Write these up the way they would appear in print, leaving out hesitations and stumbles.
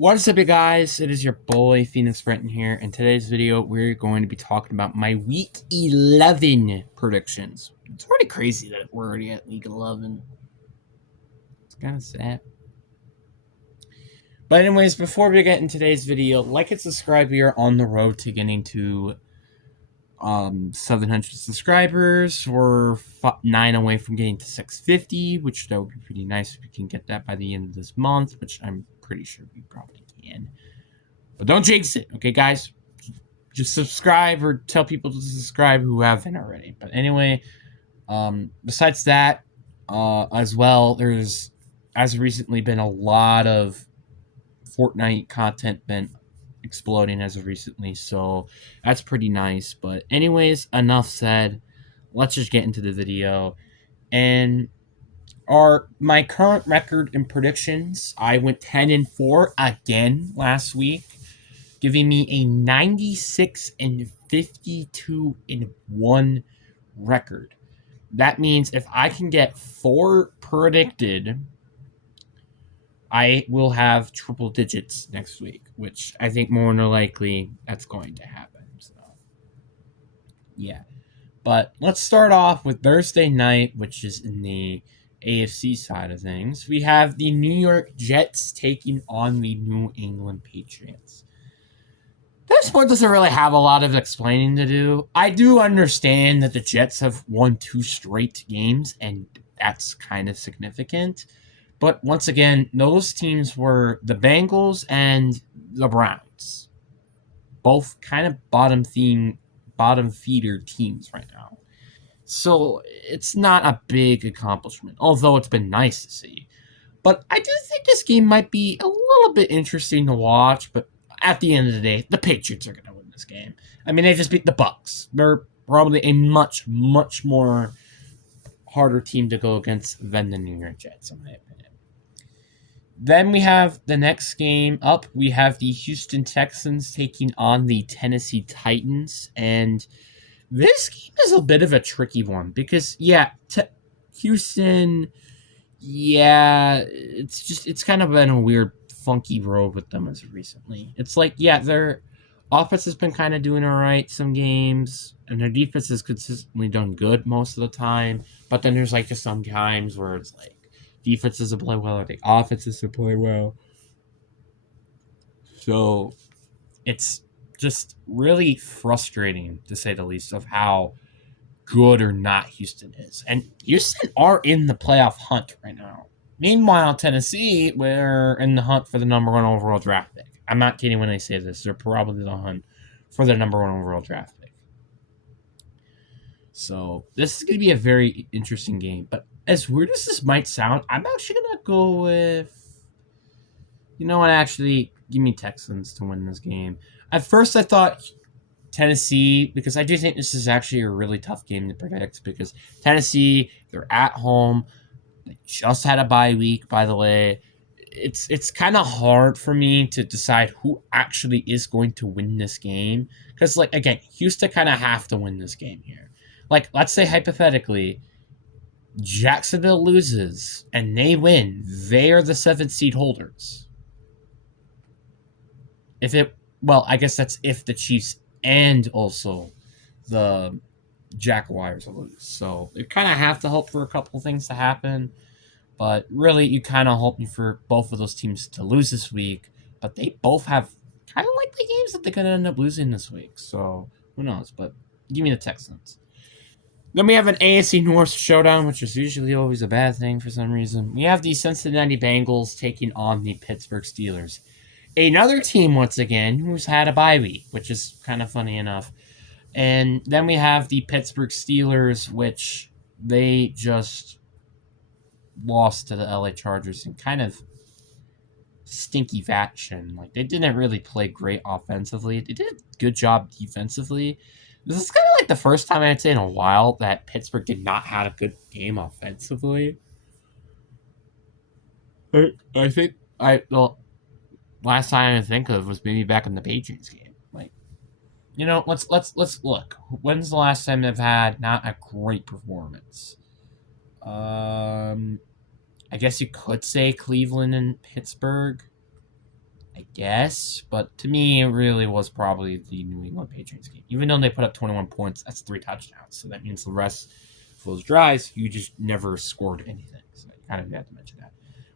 What's up, you guys? It is your boy Phoenix Brenton here. In today's video, we're going to be talking about my Week 11 predictions. It's already crazy that we're already at Week 11. It's kind of sad. But anyways, before we get in today's video, like and subscribe. We are on the road to getting to 700 subscribers. We're 9 away from getting to 650, which that would be pretty nice if we can get that by the end of this month, which I'm pretty sure we probably can. But don't jinx it, okay, guys? Just subscribe or tell people to subscribe who haven't already. But anyway, besides that, as well, there's as recently been a lot of Fortnite content been exploding as of recently, so that's pretty nice. But anyways, enough said. Let's just get into the video. And my current record in predictions, I went 10-4 again last week, giving me a 96-52-1 record. That means if I can get 4 predicted, I will have triple digits next week, which I think more than likely that's going to happen. So, yeah. But let's start off with Thursday night, which is in the AFC side of things. We have the New York Jets taking on the New England Patriots. This sport doesn't really have a lot of explaining to do. I do understand that the Jets have won 2 straight games, and that's kind of significant. But once again, those teams were the Bengals and the Browns. Both kind of bottom feeder teams right now. So it's not a big accomplishment, although it's been nice to see. But I do think this game might be a little bit interesting to watch, but at the end of the day, the Patriots are going to win this game. I mean, they just beat the Bucks. They're probably a much, much more harder team to go against than the New York Jets, in my opinion. Then we have the next game up. We have the Houston Texans taking on the Tennessee Titans. And this game is a bit of a tricky one because, Houston, it's kind of been a weird, funky road with them as of recently. It's like, their offense has been kind of doing all right some games, and their defense has consistently done good most of the time. But then there's like just some times where it's like defense doesn't play well or the offense doesn't play well. So it's just really frustrating, to say the least, of how good or not Houston is. And Houston are in the playoff hunt right now. Meanwhile, Tennessee, we're in the hunt for the number 1 overall draft pick. I'm not kidding when I say this. They're probably the hunt for the number 1 overall draft pick. So this is going to be a very interesting game. But as weird as this might sound, I'm actually going to go with... You know what? Actually, give me Texans to win this game. At first, I thought Tennessee, because I do think this is actually a really tough game to predict, because Tennessee, they're at home. They just had a bye week, by the way. It's kind of hard for me to decide who actually is going to win this game. Because, again, Houston kind of have to win this game here. Let's say hypothetically, Jacksonville loses and they win. They are the 7th seed holders. I guess that's if the Chiefs and also the Jaguars lose. So you kind of have to hope for a couple things to happen. But really, you kind of hope for both of those teams to lose this week. But they both have kind of likely games that they're going to end up losing this week. So who knows? But give me the Texans. Then we have an AFC North showdown, which is usually always a bad thing for some reason. We have the Cincinnati Bengals taking on the Pittsburgh Steelers. Another team, once again, who's had a bye week, which is kind of funny enough. And then we have the Pittsburgh Steelers, which they just lost to the LA Chargers in kind of stinky fashion. They didn't really play great offensively. They did a good job defensively. This is kind of the first time I'd say in a while that Pittsburgh did not have a good game offensively. I think last time I think of was maybe back in the Patriots game. Let's look. When's the last time they've had not a great performance? I guess you could say Cleveland and Pittsburgh. I guess. But to me, it really was probably the New England Patriots game. Even though they put up 21 points, that's 3 touchdowns. So that means the rest of those drives, you just never scored anything. So I kind of had to mention that.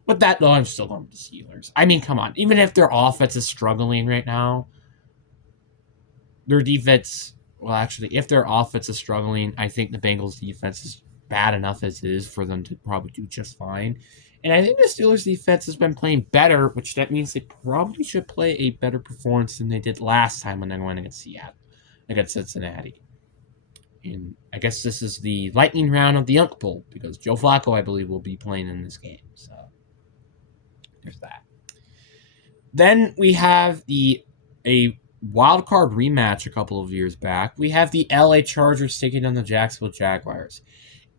But that, though, I'm still going with the Steelers. I mean, come on. Even if their offense is struggling right now, their defense, well, actually, if their offense is struggling, I think the Bengals' defense is bad enough as it is for them to probably do just fine. And I think the Steelers' defense has been playing better, which that means they probably should play a better performance than they did last time when they went against Seattle, against Cincinnati. And I guess this is the lightning round of the Unk Bowl because Joe Flacco, I believe, will be playing in this game. So there's that. Then we have a wild card rematch a couple of years back. We have the LA Chargers taking on the Jacksonville Jaguars.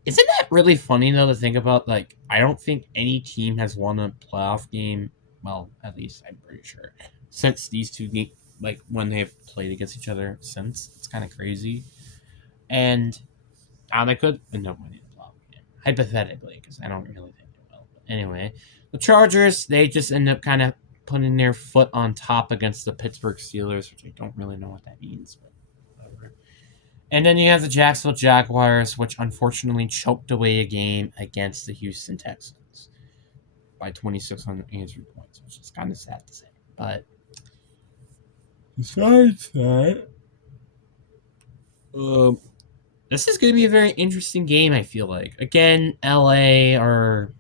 Isn't that really funny though to think about? Like, I don't think any team has won a playoff game. Well, at least I'm pretty sure since these two like when they've played against each other since. It's kind of crazy. And they could end up winning a playoff game hypothetically because I don't really think they will. But anyway, the Chargers they just end up kind of putting their foot on top against the Pittsburgh Steelers, which I don't really know what that means, but whatever. And then you have the Jacksonville Jaguars, which unfortunately choked away a game against the Houston Texans by 2,683 points, which is kind of sad to say. But besides that, this is going to be a very interesting game, I feel like. Again, LA are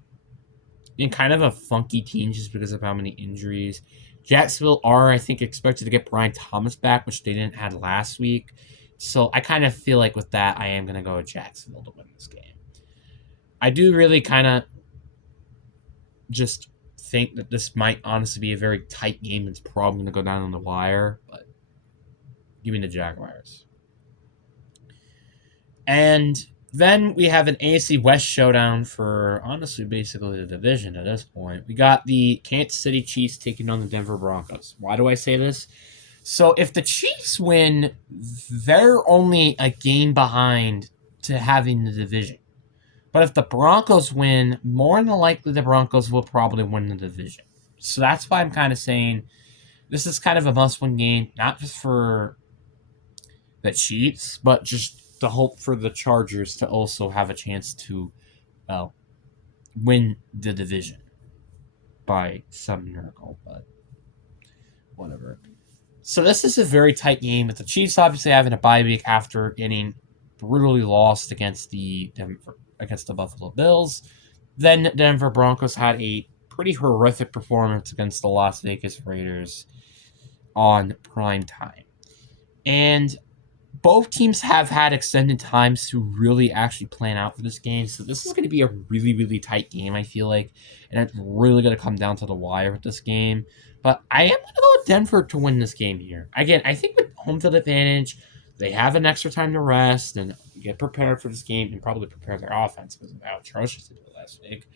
in kind of a funky team just because of how many injuries. Jacksonville are, I think, expected to get Brian Thomas back, which they didn't have last week. So I kind of feel like with that, I am going to go with Jacksonville to win this game. I do really kind of just think that this might honestly be a very tight game. It's probably going to go down on the wire, but give me the Jaguars. And then we have an AFC West showdown for, honestly, basically the division at this point. We got the Kansas City Chiefs taking on the Denver Broncos. Why do I say this? So if the Chiefs win, they're only a game behind to having the division. But if the Broncos win, more than likely the Broncos will probably win the division. So that's why I'm kind of saying this is kind of a must-win game, not just for the Chiefs, but just the hope for the Chargers to also have a chance to win the division by some miracle. But whatever. So this is a very tight game, with the Chiefs obviously having a bye week after getting brutally lost against the Buffalo Bills. Then the Denver Broncos had a pretty horrific performance against the Las Vegas Raiders on prime time. And both teams have had extended times to really actually plan out for this game. So this is going to be a really, really tight game, I feel like. And it's really going to come down to the wire with this game. But I am going to go with Denver to win this game here. Again, I think with home field advantage, they have an extra time to rest and get prepared for this game and probably prepare their offense because of how atrocious they did last week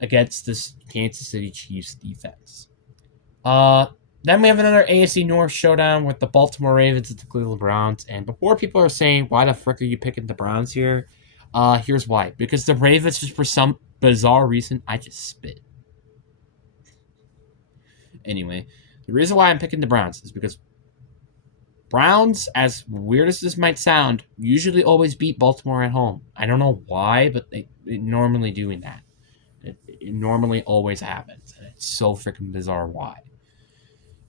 against this Kansas City Chiefs defense. Then we have another AFC North showdown with the Baltimore Ravens and the Cleveland Browns. And before people are saying, why the frick are you picking the Browns here? Here's why. Because the Ravens, just for some bizarre reason, I just spit. Anyway, the reason why I'm picking the Browns is because Browns, as weird as this might sound, usually always beat Baltimore at home. I don't know why, but they normally doing that. It normally always happens. And it's so freaking bizarre why.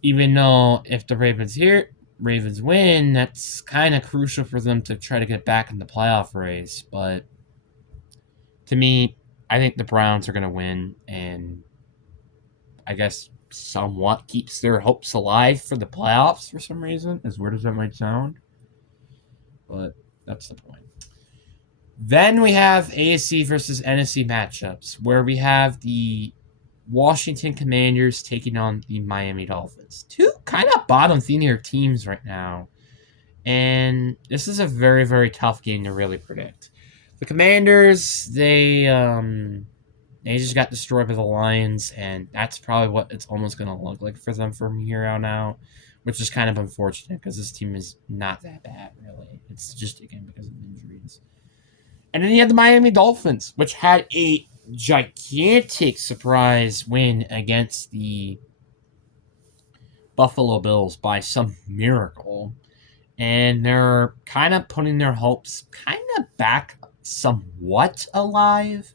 Even though if the Ravens win, that's kind of crucial for them to try to get back in the playoff race. But to me, I think the Browns are going to win, and I guess somewhat keeps their hopes alive for the playoffs for some reason, as weird as that might sound. But that's the point. Then we have AFC versus NFC matchups, where we have the Washington Commanders taking on the Miami Dolphins. Two kind of bottom feeder teams right now. And this is a very, very tough game to really predict. The Commanders, they just got destroyed by the Lions, and that's probably what it's almost going to look like for them from here on out, which is kind of unfortunate because this team is not that bad, really. It's just, again, because of injuries. And then you have the Miami Dolphins, which had a gigantic surprise win against the Buffalo Bills by some miracle, and they're kind of putting their hopes kind of back somewhat alive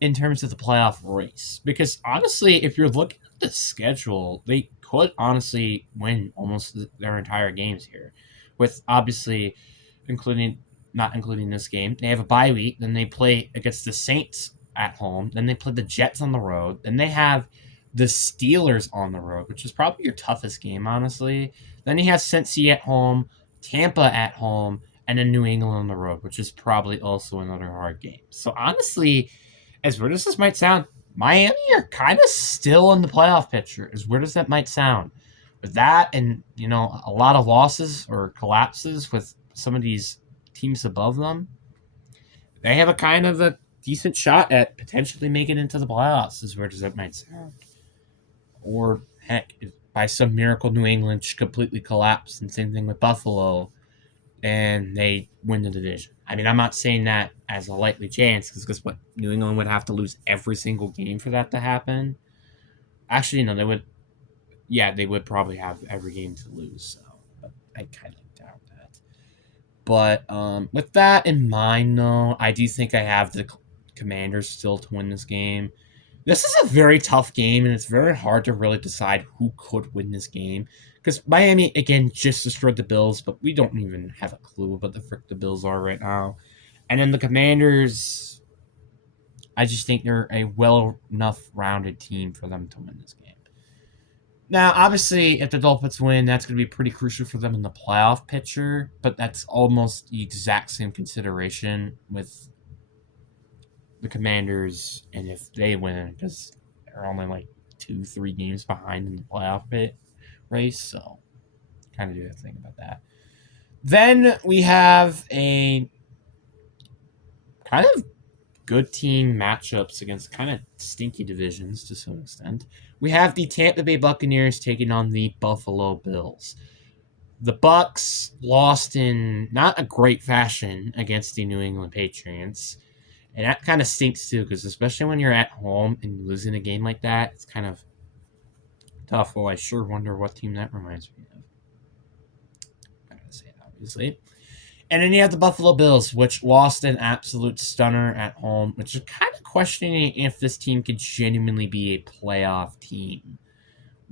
in terms of the playoff race. Because honestly, if you're looking at the schedule, they could honestly win almost their entire games here, with obviously including not including this game. They have a bye week, then they play against the Saints at home, then they play the Jets on the road, then they have the Steelers on the road, which is probably your toughest game, honestly. Then you have Cincy at home, Tampa at home, and then New England on the road, which is probably also another hard game. So honestly, as weird as this might sound, Miami are kind of still in the playoff picture, as weird as that might sound. With that and, a lot of losses or collapses with some of these teams above them, they have a kind of a decent shot at potentially making it into the playoffs, as weird as that might sound. Or, heck, if by some miracle New England should completely collapse, and same thing with Buffalo, and they win the division. I mean, I'm not saying that as a likely chance, because guess what? New England would have to lose every single game for that to happen. Actually, no, they would. Yeah, they would probably have every game to lose. So, but I kind of doubt that. But with that in mind, though, I do think I have the Commanders still to win this game. This is a very tough game, and it's very hard to really decide who could win this game. Because Miami, again, just destroyed the Bills, but we don't even have a clue what the frick the Bills are right now. And then the Commanders, I just think they're a well enough rounded team for them to win this game. Now, obviously, if the Dolphins win, that's going to be pretty crucial for them in the playoff picture, but that's almost the exact same consideration with the Commanders, and if they win, because they're only like 2-3 games behind in the playoff race, so kind of do that thing about that. Then we have a kind of good team matchups against kind of stinky divisions to some extent. We have the Tampa Bay Buccaneers taking on the Buffalo Bills. The Bucs lost in not a great fashion against the New England Patriots. And that kind of stinks too, because especially when you're at home and losing a game like that, it's kind of tough. Well, I sure wonder what team that reminds me of. I'm not going to say it, obviously. And then you have the Buffalo Bills, which lost an absolute stunner at home, which is kind of questioning if this team could genuinely be a playoff team,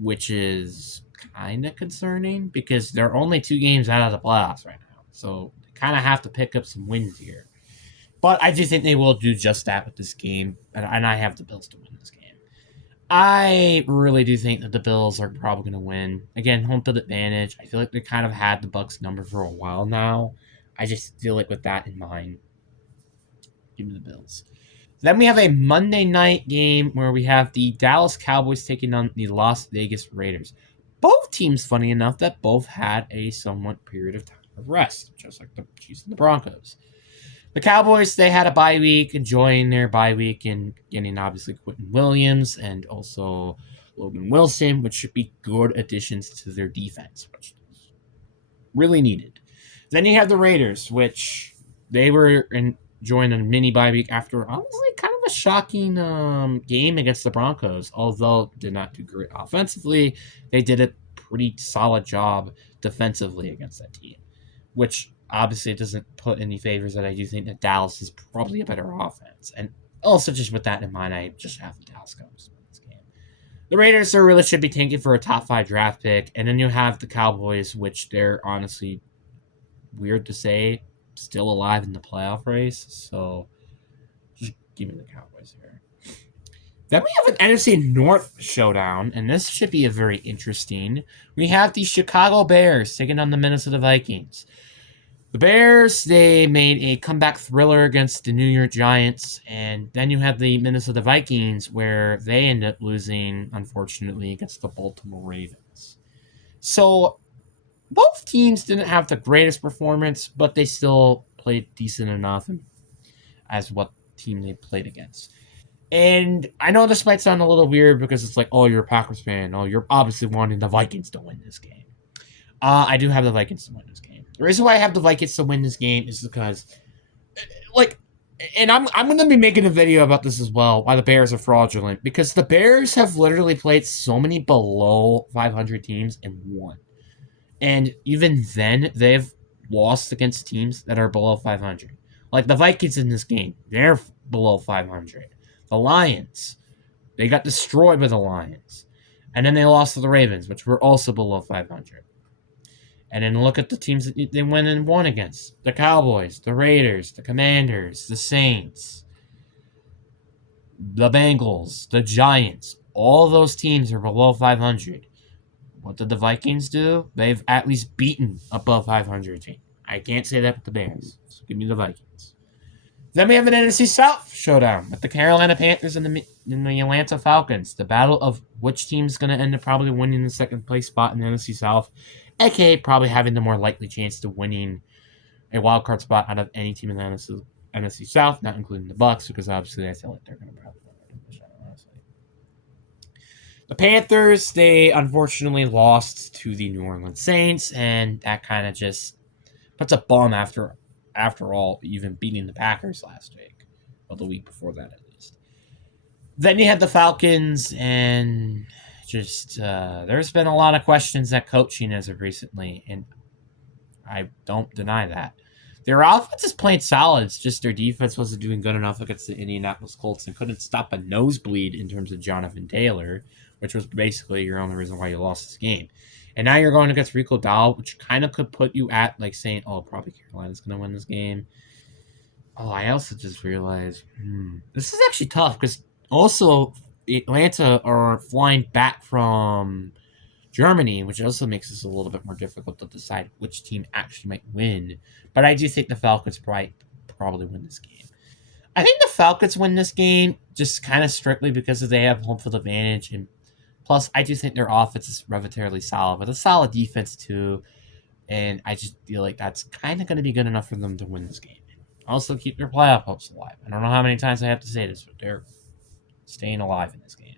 which is kind of concerning because they're only 2 games out of the playoffs right now. So they kind of have to pick up some wins here. But I do think they will do just that with this game, and I have the Bills to win this game. I really do think that the Bills are probably going to win. Again, home field advantage. I feel like they kind of had the Bucs number for a while now. I just feel like with that in mind, give me the Bills. Then we have a Monday night game where we have the Dallas Cowboys taking on the Las Vegas Raiders. Both teams, funny enough, that both had a somewhat period of time of rest, just like the Chiefs and the Broncos. The Cowboys, they had a bye week, enjoying their bye week and getting obviously Quentin Williams and also Logan Wilson, which should be good additions to their defense, which is really needed. Then you have the Raiders, which they were enjoying a mini bye week after honestly kind of a shocking game against the Broncos. Although did not do great offensively, they did a pretty solid job defensively against that team, which obviously it doesn't put any favors that I do think that Dallas is probably a better offense. And also just with that in mind, I just have the Dallas Cowboys win this game. The Raiders are really should be tanking for a top 5 draft pick. And then you have the Cowboys, which they're honestly weird to say, still alive in the playoff race. So just give me the Cowboys here. Then we have an NFC North showdown, and this should be a very interesting. We have the Chicago Bears taking on the Minnesota Vikings. The Bears, they made a comeback thriller against the New York Giants, and then you have the Minnesota Vikings, where they end up losing, unfortunately, against the Baltimore Ravens. So both teams didn't have the greatest performance, but they still played decent enough as what team they played against. And I know this might sound a little weird because it's like, oh, you're a Packers fan. Oh, you're obviously wanting the Vikings to win this game. I do have the Vikings to win this game. The reason why I have the Vikings to win this game is because, like, and I'm going to be making a video about this as well, why the Bears are fraudulent, because the Bears have literally played so many below 500 teams and won. And even then, they've lost against teams that are below 500. Like the Vikings in this game, they're below 500. The Lions, they got destroyed by the Lions. And then they lost to the Ravens, which were also below 500. And then look at the teams that they went and won against. The Cowboys, the Raiders, the Commanders, the Saints, the Bengals, the Giants. All those teams are below 500. What did the Vikings do? They've at least beaten above 500 team. I can't say that with the Bears. So give me the Vikings. Then we have an NFC South showdown with the Carolina Panthers and the Atlanta Falcons. The battle of which team's going to end up probably winning the second place spot in the NFC South, aka probably having the more likely chance to winning a wild card spot out of any team in the NFC South, not including the Bucs, because obviously I feel like they're going to probably win the division, honestly. The Panthers, they unfortunately lost to the New Orleans Saints, and that kind of just puts a bum after all, even beating the Packers last week, or the week before that at least. Then you had the Falcons, and just there's been a lot of questions at coaching as of recently, and I don't deny that. Their offense is playing solid. It's just their defense wasn't doing good enough against the Indianapolis Colts and couldn't stop a nosebleed in terms of Jonathan Taylor, which was basically your only reason why you lost this game. And now you're going against Rico Dowdle, which kind of could put you at like saying, oh, probably Carolina's going to win this game. Oh, I also just realized this is actually tough because also Atlanta are flying back from Germany, which also makes this a little bit more difficult to decide which team actually might win. But I do think the Falcons probably win this game. I think the Falcons win this game just kind of strictly because they have home field advantage, and plus I do think their offense is relatively solid, but a solid defense too. And I just feel like that's kind of going to be good enough for them to win this game. Also, keep their playoff hopes alive. I don't know how many times I have to say this, but they're staying alive in this game.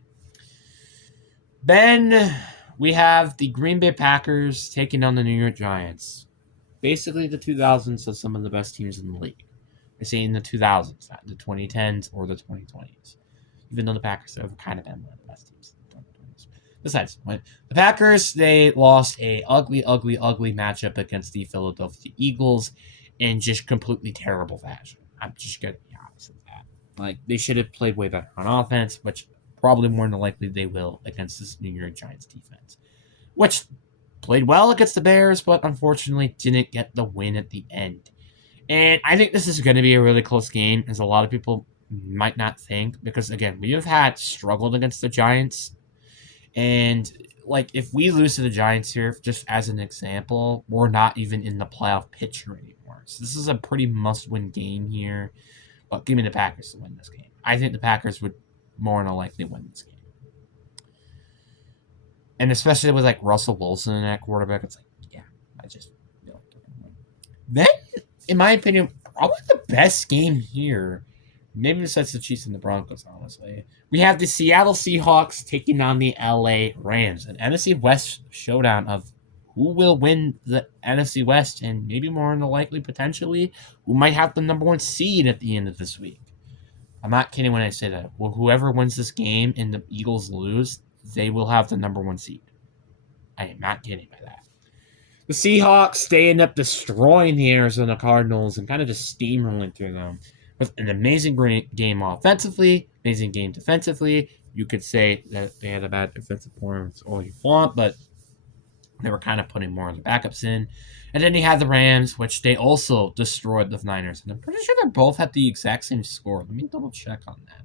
Then we have the Green Bay Packers taking on the New York Giants. Basically, the 2000s of some of the best teams in the league. I say in the 2000s, not the 2010s or the 2020s. Even though the Packers have kind of been one of the best teams in the 2020s. Besides, the Packers, they lost a ugly matchup against the Philadelphia Eagles in just completely terrible fashion. I'm just going to be honest with that. Like, they should have played way better on offense, which probably more than likely they will against this New York Giants defense, which played well against the Bears, but unfortunately didn't get the win at the end. And I think this is going to be a really close game, as a lot of people might not think, because again, we have had struggled against the Giants, and like if we lose to the Giants here, just as an example, we're not even in the playoff picture anymore. So this is a pretty must-win game here. But give me the Packers to win this game. I think the Packers would more than likely win this game. And especially with like Russell Wilson at quarterback, it's like, yeah, I just feel like they're gonna win. Then, in my opinion, probably the best game here, maybe besides the Chiefs and the Broncos, honestly, we have the Seattle Seahawks taking on the LA Rams, an NFC West showdown of who will win the NFC West, and maybe more than likely, potentially, who might have the number one seed at the end of this week. I'm not kidding when I say that. Well, whoever wins this game and the Eagles lose, they will have the number one seed. I am not kidding by that. The Seahawks, they end up destroying the Arizona Cardinals and kind of just steamrolling through them with an amazing game offensively, amazing game defensively. You could say that they had a bad defensive performance all you want, but they were kind of putting more of the backups in. And then you had the Rams, which they also destroyed the Niners. And I'm pretty sure they both had the exact same score. Let me double check on that.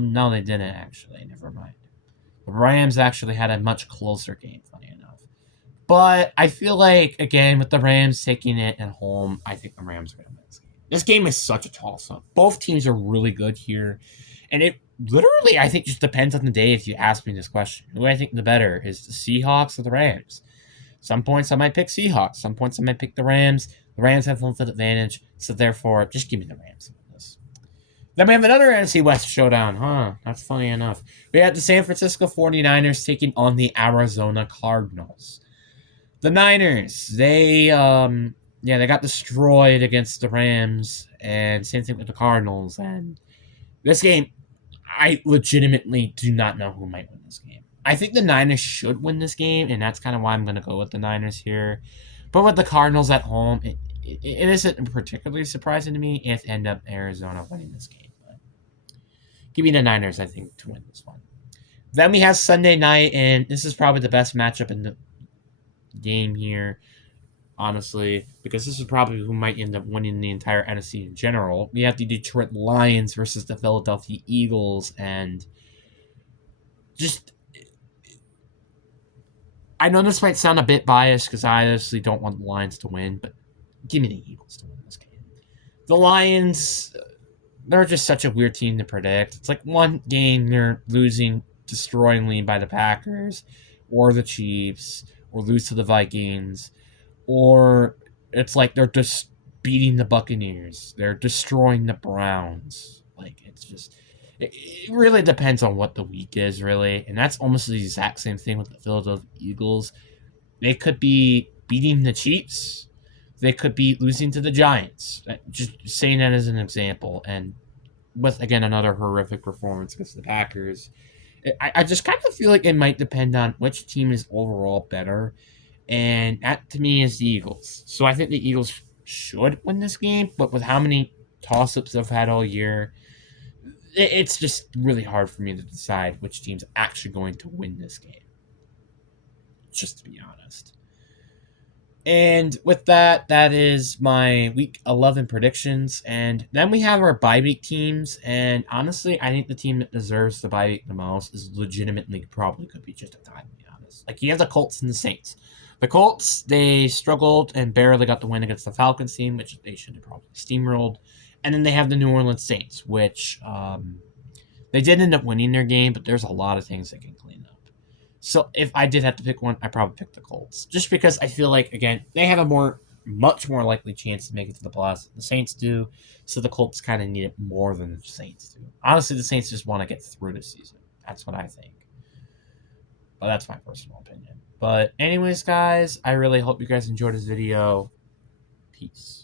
No, they didn't actually. Never mind. The Rams actually had a much closer game, funny enough. But I feel like, again, with the Rams taking it at home, I think the Rams are going to win this game. This game is such a toss-up. Both teams are really good here. And it literally, I think, just depends on the day if you ask me this question. Who I think the better is the Seahawks or the Rams? Some points I might pick Seahawks. Some points I might pick the Rams. The Rams have home field advantage. So therefore, just give me the Rams in this. Then we have another NFC West showdown. That's funny enough. We have the San Francisco 49ers taking on the Arizona Cardinals. The Niners, they got destroyed against the Rams. and same thing with the Cardinals. And this game, I legitimately do not know who might win this game. I think the Niners should win this game, and that's kind of why I'm going to go with the Niners here. But with the Cardinals at home, it isn't particularly surprising to me if end up Arizona winning this game. But give me the Niners, I think, to win this one. Then we have Sunday night, and this is probably the best matchup in the game here, honestly, because this is probably who might end up winning the entire NFC in general. We have the Detroit Lions versus the Philadelphia Eagles, and just I know this might sound a bit biased because I honestly don't want the Lions to win, but give me the Eagles to win this game. The Lions, they're just such a weird team to predict. It's like one game they're losing destroyingly by the Packers or the Chiefs or lose to the Vikings, or it's like they're just beating the Buccaneers. They're destroying the Browns. Like, it's just it really depends on what the week is, really. And that's almost the exact same thing with the Philadelphia Eagles. They could be beating the Chiefs. They could be losing to the Giants. Just saying that as an example. And with, again, another horrific performance against the Packers. I just kind of feel like it might depend on which team is overall better. And that, to me, is the Eagles. So I think the Eagles should win this game. But with how many toss-ups they've had all year, it's just really hard for me to decide which team's actually going to win this game. Just to be honest. And with that, that is my week 11 predictions. And then we have our bye week teams. And honestly, I think the team that deserves the bye week the most is legitimately probably could be just a tie, to be honest. Like, you have the Colts and the Saints. The Colts, they struggled and barely got the win against the Falcons team, which they should have probably steamrolled. And then they have the New Orleans Saints, which they did end up winning their game, but there's a lot of things they can clean up. So if I did have to pick one, I'd probably pick the Colts. Just because I feel like, again, they have a much more likely chance to make it to the playoffs than the Saints do. So the Colts kind of need it more than the Saints do. Honestly, the Saints just want to get through the season. That's what I think. But that's my personal opinion. But anyways, guys, I really hope you guys enjoyed this video. Peace.